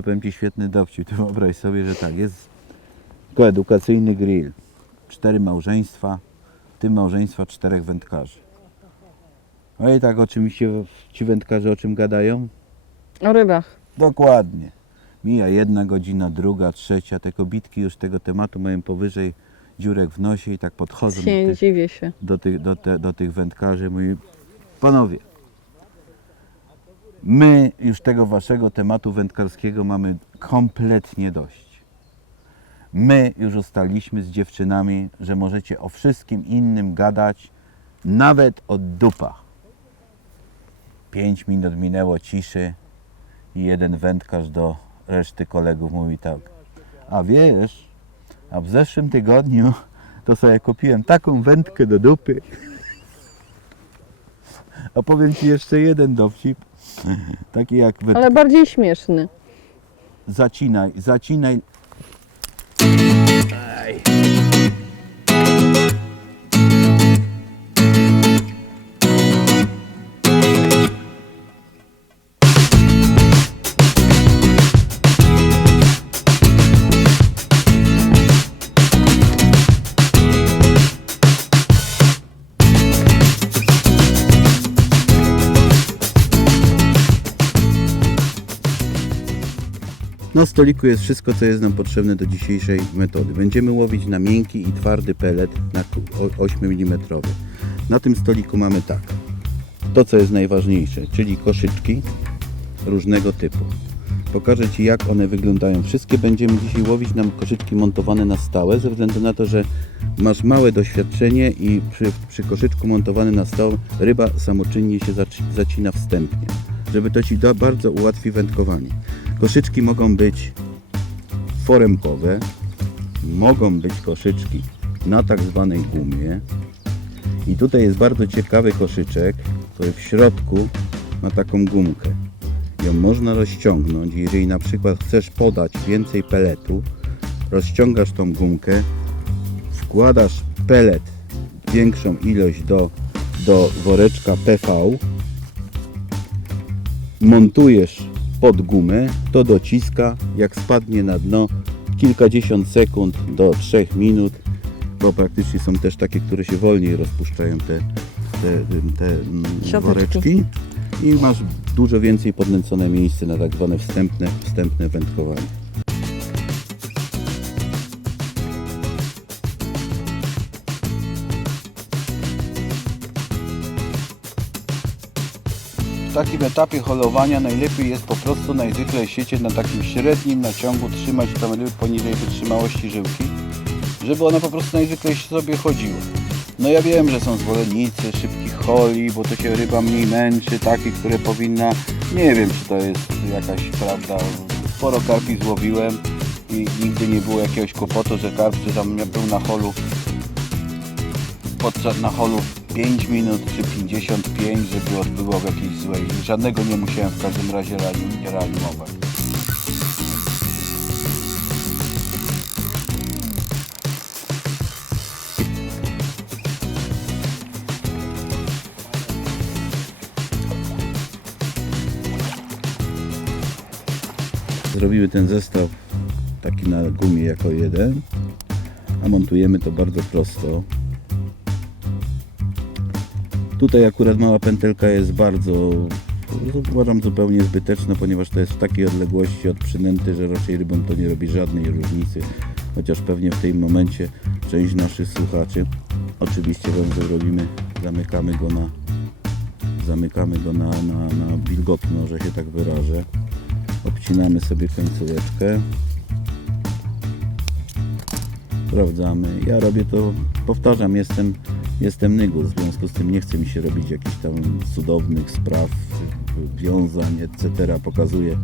to powiem Ci świetny dowcip. Tu wyobraź sobie, że tak, jest koedukacyjny grill. Cztery małżeństwa, w tym małżeństwa czterech wędkarzy. No i tak oczywiście ci wędkarze o czym gadają? O rybach. Dokładnie. Mija jedna godzina, druga, trzecia. Te kobitki już tego tematu mają powyżej dziurek w nosie i tak podchodzą do tych, do tych, do, te, do tych wędkarzy. Mówi, panowie, my już tego waszego tematu wędkarskiego mamy kompletnie dość. My już ustaliśmy z dziewczynami, że możecie o wszystkim innym gadać, nawet o dupach. Pięć minut minęło ciszy i jeden wędkarz do reszty kolegów mówi tak. A wiesz, a w zeszłym tygodniu to sobie kupiłem taką wędkę do dupy. A powiem Ci jeszcze jeden dowcip. Taki jak wy... Ale bardziej śmieszny. Zacinaj, zacinaj. Na stoliku jest wszystko, co jest nam potrzebne do dzisiejszej metody. Będziemy łowić na miękki i twardy pelet na ku- o- 8 mm. Na tym stoliku mamy tak. To, co jest najważniejsze, czyli koszyczki różnego typu. Pokażę Ci, jak one wyglądają. Wszystkie będziemy dzisiaj łowić na koszyczki montowane na stałe, ze względu na to, że masz małe doświadczenie i przy, przy koszyczku montowanym na stałe ryba samoczynnie się zaci- zacina wstępnie, żeby to Ci da, bardzo ułatwi wędkowanie. Koszyczki mogą być foremkowe, mogą być koszyczki na tak zwanej gumie. I tutaj jest bardzo ciekawy koszyczek, który w środku ma taką gumkę. Ją można rozciągnąć. Jeżeli na przykład chcesz podać więcej peletu, rozciągasz tą gumkę, wkładasz pelet, większą ilość do, do woreczka PV, montujesz pod gumę, to dociska, jak spadnie na dno kilkadziesiąt sekund do 3 minut, bo praktycznie są też takie, które się wolniej rozpuszczają te, te, te mm, woreczki i masz dużo więcej podnęcone miejsce na tak zwane wstępne, wstępne wędkowanie. W takim etapie holowania najlepiej jest po prostu najzwykle siecie na takim średnim naciągu trzymać tam ryby poniżej wytrzymałości żyłki, żeby ona po prostu najzwykle sobie chodziła. No ja wiem, że są zwolennicy szybkich holi, bo to się ryba mniej męczy, takie, które powinna, nie wiem czy to jest jakaś prawda, sporo karpi złowiłem i nigdy nie było jakiegoś kłopotu, że karp czy tam był na holu podczas na holu 5 minut czy 55, żeby odbyło w jakiejś złej. Żadnego nie musiałem w każdym razie reanim- reanimować. Zrobimy ten zestaw taki na gumie jako jeden, a montujemy to bardzo prosto. Tutaj akurat mała pętelka jest bardzo, uważam zupełnie zbyteczna, ponieważ to jest w takiej odległości od przynęty, że raczej rybom to nie robi żadnej różnicy. Chociaż pewnie w tym momencie część naszych słuchaczy, oczywiście węzeł robimy, zamykamy go na, zamykamy go na, na, na wilgotno, że się tak wyrażę. Obcinamy sobie końcóweczkę. Sprawdzamy. Ja robię to, powtarzam, jestem, jestem nygus, w związku z tym nie chce mi się robić jakichś tam cudownych spraw, wiązań, etc. Pokazuję,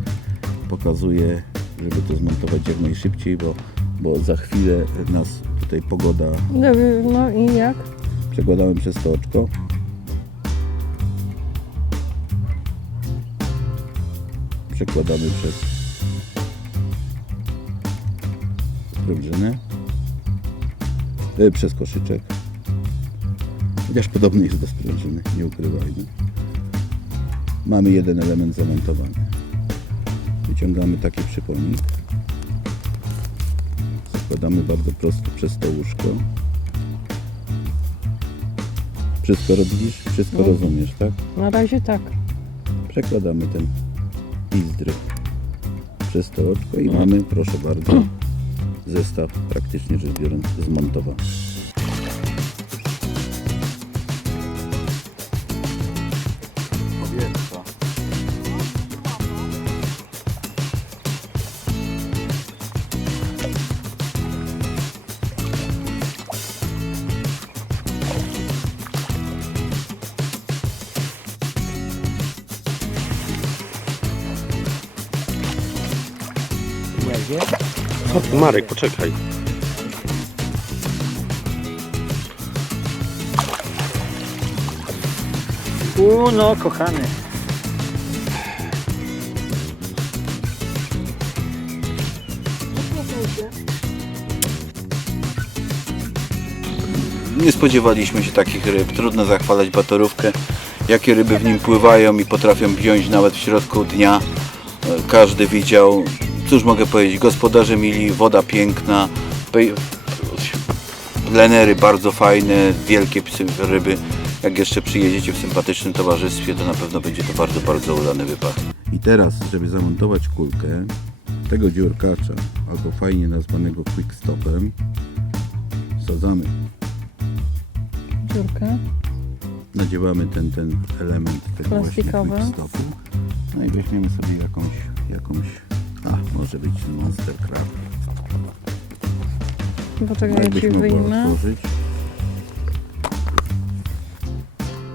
pokazuję, żeby to zmontować jak najszybciej, bo, bo za chwilę nas tutaj pogoda No, no i jak? Przekładamy przez to oczko. Przekładamy przez sprężynę. E, przez koszyczek. Chociaż podobny jest do sprężyny, nie ukrywajmy. Mamy jeden element zamontowany. Wyciągamy taki przypomnik. Zakładamy bardzo prosto przez to łóżko. Wszystko robisz? Wszystko No. rozumiesz, tak? Na razie tak. Przekładamy ten izdry przez to oczko i mamy, proszę bardzo, zestaw praktycznie rzecz biorąc zmontowany. Marek, poczekaj. U, no kochany. Nie spodziewaliśmy się takich ryb. Trudno zachwalać batorówkę. Jakie ryby w nim pływają i potrafią wziąć nawet w środku dnia. E, Każdy widział. Cóż mogę powiedzieć, gospodarze mili, woda piękna, plenery bardzo fajne, wielkie psy, ryby. Jak jeszcze przyjedziecie w sympatycznym towarzystwie, to na pewno będzie to bardzo, bardzo udany wypad. I teraz, żeby zamontować kulkę tego dziurkacza, albo fajnie nazwanego quickstopem, wsadzamy Dziurkę. nadziewamy ten, ten element tego właśnie Plastikowy. quickstopu. No i weźmiemy sobie jakąś, jakąś, a może być Monster Crab. Poczekaj, ja Jakbyś ci mogła wyjmę. otworzyć.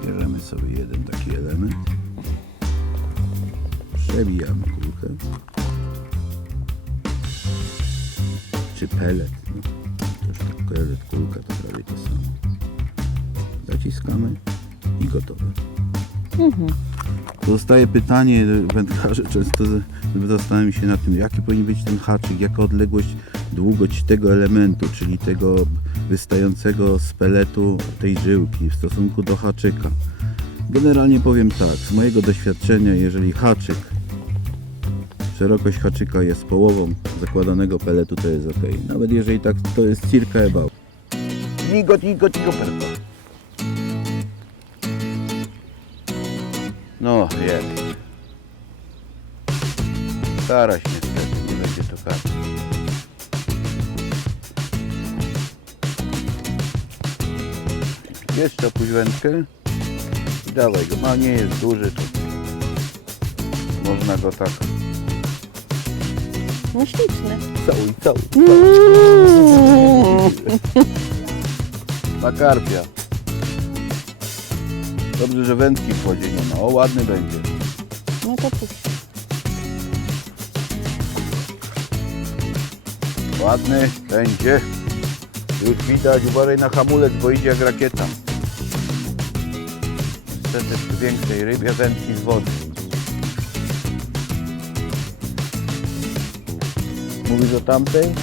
Bierzemy sobie jeden taki element. Przebijamy kulkę. Czy pelet. No, to już tak pelet, kulka to prawie to samo. Zaciskamy i gotowe. Mhm. Zostaje pytanie, wędkarze często z- zastanawiają się nad tym, jaki powinien być ten haczyk, jaka odległość, długość tego elementu, czyli tego wystającego z peletu tej żyłki w stosunku do haczyka. Generalnie powiem tak, z mojego doświadczenia, jeżeli haczyk, szerokość haczyka jest połową zakładanego peletu, to jest ok. Nawet jeżeli tak, to jest circa about. Nigo, nigo, nigo, perko. No, jest. Karaś niestety, nie będzie to karaś. Jeszcze opuść wędkę i dawaj go. No nie jest duży, to można go tak No śliczny. całuj, całuj. Na karpia. Dobrze, że wędki w wodzie nie ma. O, ładny będzie. No to puść. Ładny będzie. Już widać, uważaj na hamulec, bo idzie jak rakieta. Niestety przy większej rybie wędki z wody. Mówisz o tamtej?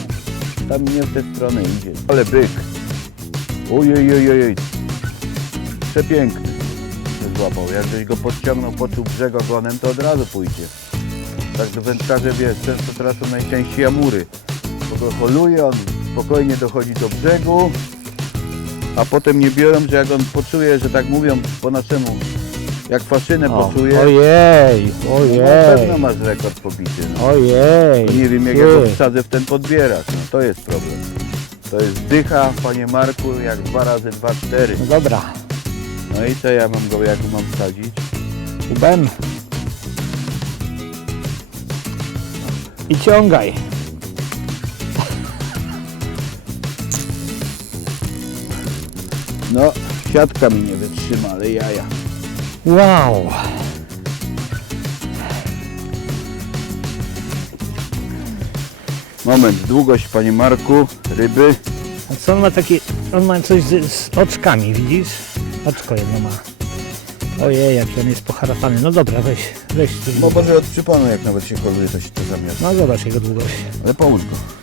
Tam nie w tę stronę idzie. Ale byk. Ojej, ojej, ojej. Przepiękny. się Złapał. Jakbyś go podciągnął, poczuł brzeg ogonem, to od razu pójdzie. Także wędkarze wiesz, często tracą najczęściej amury go holuje, on spokojnie dochodzi do brzegu, a potem nie biorą, że jak on poczuje, że tak mówią po naszemu, jak faszynę O, poczuje, Ojej, no na pewno masz rekord pobity. No. ojej. To nie wiem jak ja go ty. wsadzę w ten podbierak, no to jest problem. To jest dycha, panie Marku, jak 2 razy 2, 4. No dobra, No i co ja mam go, jak go mam wsadzić? ubem. I ciągaj. No, siatka mi nie wytrzyma, ale jaja. Wow. Moment, długość, panie Marku, ryby. A co on ma takie, on ma coś z, z oczkami, widzisz? Oczko jedno ma. Ojej, jaki on jest poharapany. No dobra, weź, weź tu. Bo może od przyponu, jak nawet się koluje, to się to zamiast. No zobacz jego długość. Ale połóż go.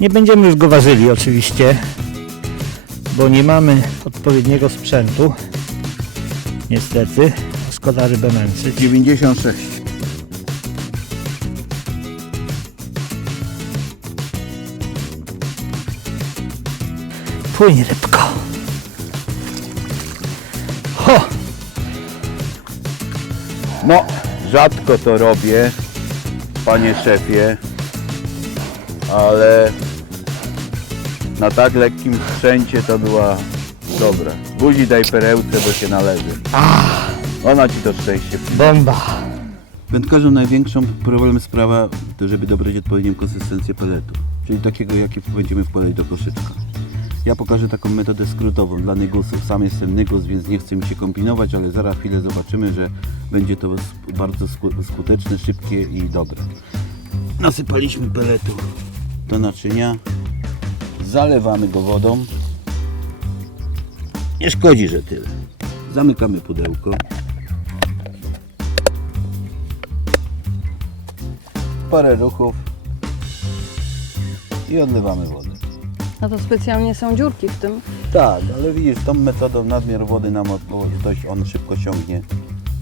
Nie będziemy już go ważyli oczywiście, bo nie mamy odpowiedniego sprzętu. Niestety. szkoda rybę męczyć. 96. Płyń rybko. Ho! No, rzadko to robię, panie szefie, ale na tak lekkim sprzęcie to była dobra. Buzi daj perełce, bo się należy. Ona ci to szczęście Bomba. Wędkarzom największą problem sprawa to, żeby dobrać odpowiednią konsystencję peletu, czyli takiego, jaki będziemy wkładać do koszyczka. Ja pokażę taką metodę skrótową dla nygusów. Sam jestem nygus, więc nie chcę mi się kombinować, ale zaraz chwilę zobaczymy, że będzie to bardzo sku- skuteczne, szybkie i dobre. Nasypaliśmy peletu do naczynia, zalewamy go wodą. Nie szkodzi, że tyle. Zamykamy pudełko. parę ruchów i odlewamy wodę. No to specjalnie są dziurki w tym. Tak, ale widzisz, tą metodą nadmiar wody nam, od- bo dość on szybko ciągnie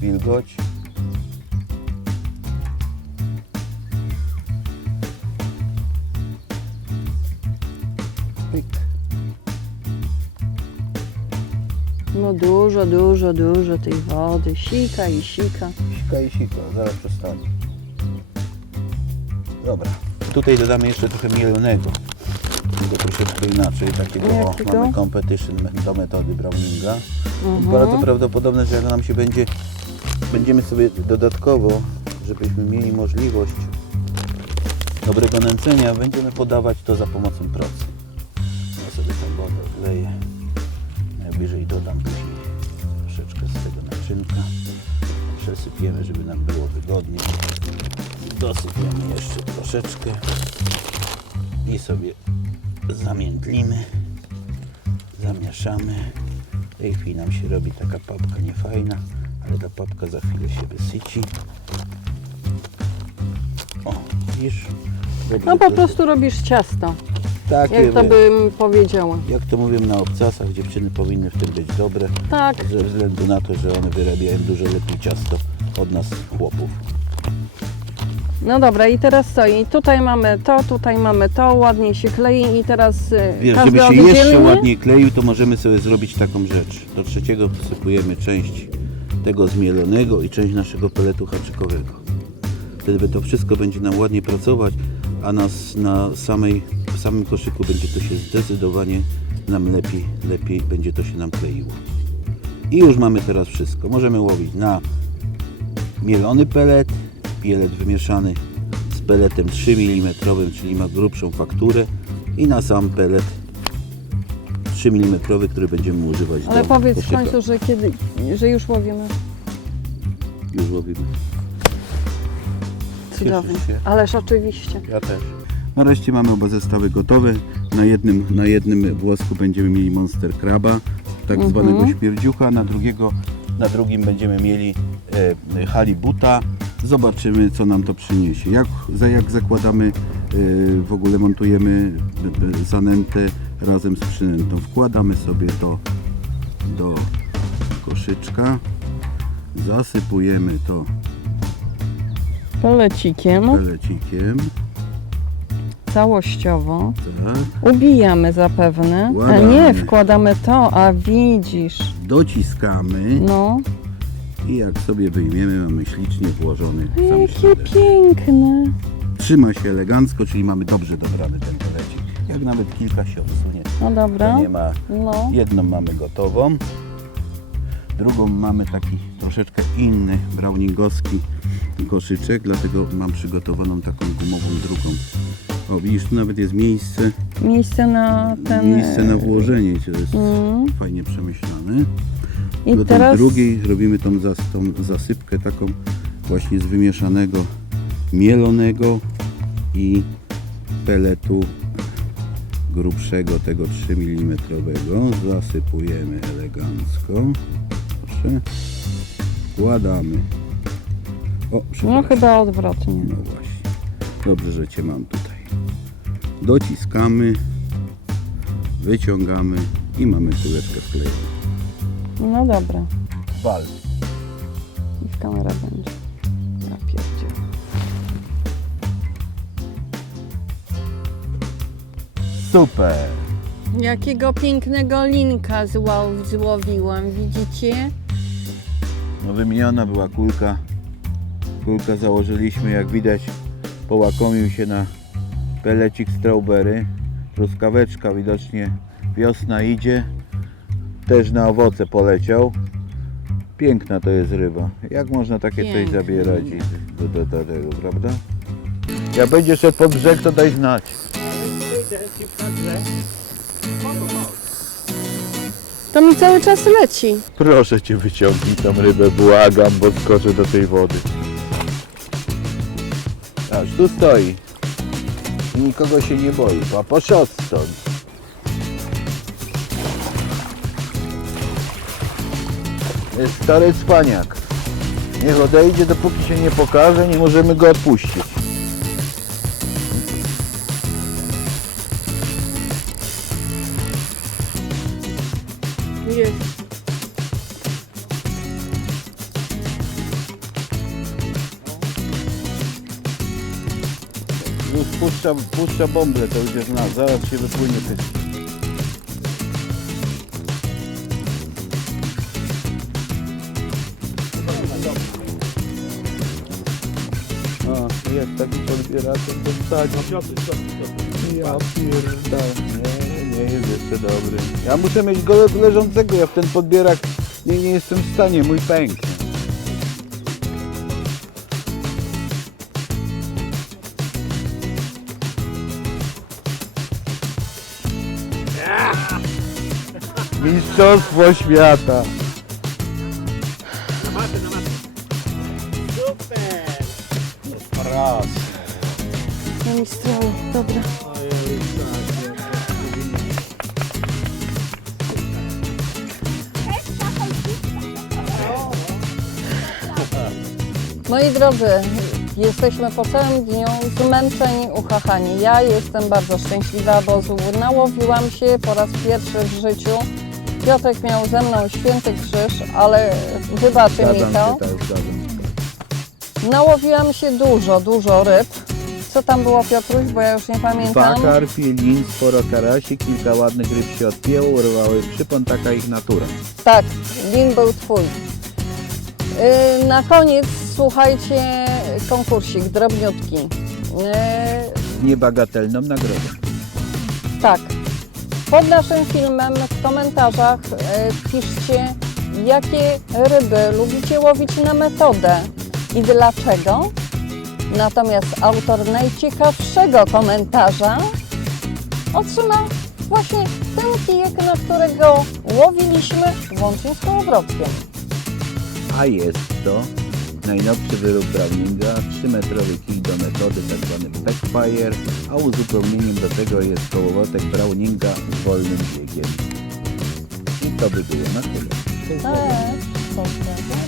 wilgoć. Dużo, dużo, dużo tej wody. Sika i sika. Sika i sika, zaraz przestanie. Dobra. Tutaj dodamy jeszcze trochę mielonego. Tylko troszeczkę inaczej, takiego o, Jakiego? mamy competition do metody Browninga. Mhm. Bardzo prawdopodobne, że jak nam się będzie, będziemy sobie dodatkowo, żebyśmy mieli możliwość dobrego nęcenia, będziemy podawać to za pomocą procy. Ja sobie tą wodę wleję. Najwyżej dodam później naczynka. Przesypiemy, żeby nam było wygodnie. Dosypiemy jeszcze troszeczkę i sobie zamiętlimy, zamieszamy. W tej chwili nam się robi taka papka niefajna, ale ta papka za chwilę się wysyci. O, widzisz? No po prostu robisz ciasto. Tak, Jak to bym powiedziała. Jak to mówią na obcasach, dziewczyny powinny w tym być dobre, Tak. ze względu na to, że one wyrabiają dużo lepiej ciasto od nas chłopów. No dobra, i teraz co? I tutaj mamy to, tutaj mamy to, ładnie się klei i teraz y, Wiesz, każdy żeby się oddzielnie. jeszcze ładniej kleił, to możemy sobie zrobić taką rzecz. Do trzeciego wsypujemy część tego zmielonego i część naszego peletu haczykowego. Wtedy to wszystko będzie nam ładnie pracować, a nas na samej, samym koszyku będzie to się zdecydowanie nam lepiej, lepiej będzie to się nam kleiło. I już mamy teraz wszystko. Możemy łowić na mielony pelet, pelet wymieszany z peletem 3 mm, czyli ma grubszą fakturę i na sam pelet 3 mm, który będziemy używać Ale do powiedz w końcu, że kiedy, że już łowimy. Już łowimy. Cudownie. Ależ oczywiście. Ja też. Nareszcie mamy oba zestawy gotowe. Na jednym, na jednym włosku będziemy mieli monster kraba, tak Mhm. zwanego śmierdziucha, na, drugiego, na drugim będziemy mieli e, halibuta. Zobaczymy co nam to przyniesie. Jak, za, jak zakładamy, e, w ogóle montujemy zanętę razem z przynętą. Wkładamy sobie to do koszyczka, zasypujemy to Pelecikiem pelecikiem. Całościowo. Tak. Ubijamy zapewne. A Wkładamy. nie, wkładamy to, a widzisz. dociskamy No, i jak sobie wyjmiemy, mamy ślicznie włożony sam jakie środek. piękne. Trzyma się elegancko, czyli mamy dobrze dobrany ten pelecik. Jak nawet kilka się odsunie, No to dobra. nie ma. No. Jedną mamy gotową, drugą mamy taki troszeczkę inny browningowski koszyczek, dlatego mam przygotowaną taką gumową drugą. O, widzisz, tu nawet jest miejsce, Miejsce na ten... miejsce na włożenie, to jest Mm. fajnie przemyślane. I Do teraz... tej drugiej robimy tą, zas, tą zasypkę taką właśnie z wymieszanego mielonego i peletu grubszego tego 3 mm. Zasypujemy elegancko. Proszę. Wkładamy. O, No chyba odwrotnie. No właśnie. Dobrze, że Cię mam tutaj. Dociskamy, wyciągamy i mamy kuleczkę wklejoną. No dobra. Wal. kamera będzie. Ja pierdzielę. Super! Jakiego pięknego linka zło, złowiłam, widzicie? No wymieniona była kulka. Kulka założyliśmy, jak widać, połakomił się na pelecik strawberry. Truskaweczka widocznie wiosna idzie. Też na owoce poleciał. Piękna to jest ryba. Jak można takie coś Piękna. zabierać i do, do, do tego, prawda? Jak będziesz szedł pod brzeg, to daj znać. To mi cały czas leci. Proszę cię wyciągnij tą rybę, błagam, bo skoczę do tej wody. Aż tu stoi. Nikogo się nie boi. A poszedł stąd. Jest stary cwaniak. Niech odejdzie, dopóki się nie pokaże, nie możemy go odpuścić. Puszcza, puszcza bąble, to już jest na, zaraz się wypłynie pysk. O, jest taki podbieraczek dostać. Ja pierdolę. Nie, nie jest jeszcze dobry. Ja muszę mieć go leżącego, ja w ten podbierak nie, nie jestem w stanie, mój pęknie. Mistrzostwo świata. Raz. No mi stroju, dobra. Moi drodzy, jesteśmy po całym dniu zmęczeni, uchachani. Ja jestem bardzo szczęśliwa, bo nałowiłam się po raz pierwszy w życiu. Piotrek miał ze mną święty krzyż, ale wybaczy mi Zgadzam to. się, tak, zgadzam. Nałowiłam się dużo, dużo ryb. Co tam było Piotruś, bo ja już nie pamiętam. Dwa karpie, lin, sporo karasi, kilka ładnych ryb się odpięło, urwały przypon, taka ich natura. Tak, lin był twój. Yy, na koniec słuchajcie, konkursik drobniutki. Yy, Niebagatelną nagrodę. tak, pod naszym filmem w komentarzach yy, piszcie, jakie ryby lubicie łowić na metodę i dlaczego. Natomiast autor najciekawszego komentarza otrzyma właśnie ten kijek, na którego łowiliśmy łącznie z kołowrotkiem. A jest to najnowszy wyrób Browninga, 3-metrowy kij do metody tzw. backfire, a uzupełnieniem do tego jest kołowotek Browninga z wolnym biegiem. I to by było na tyle. Cześć, pozdrawiamy.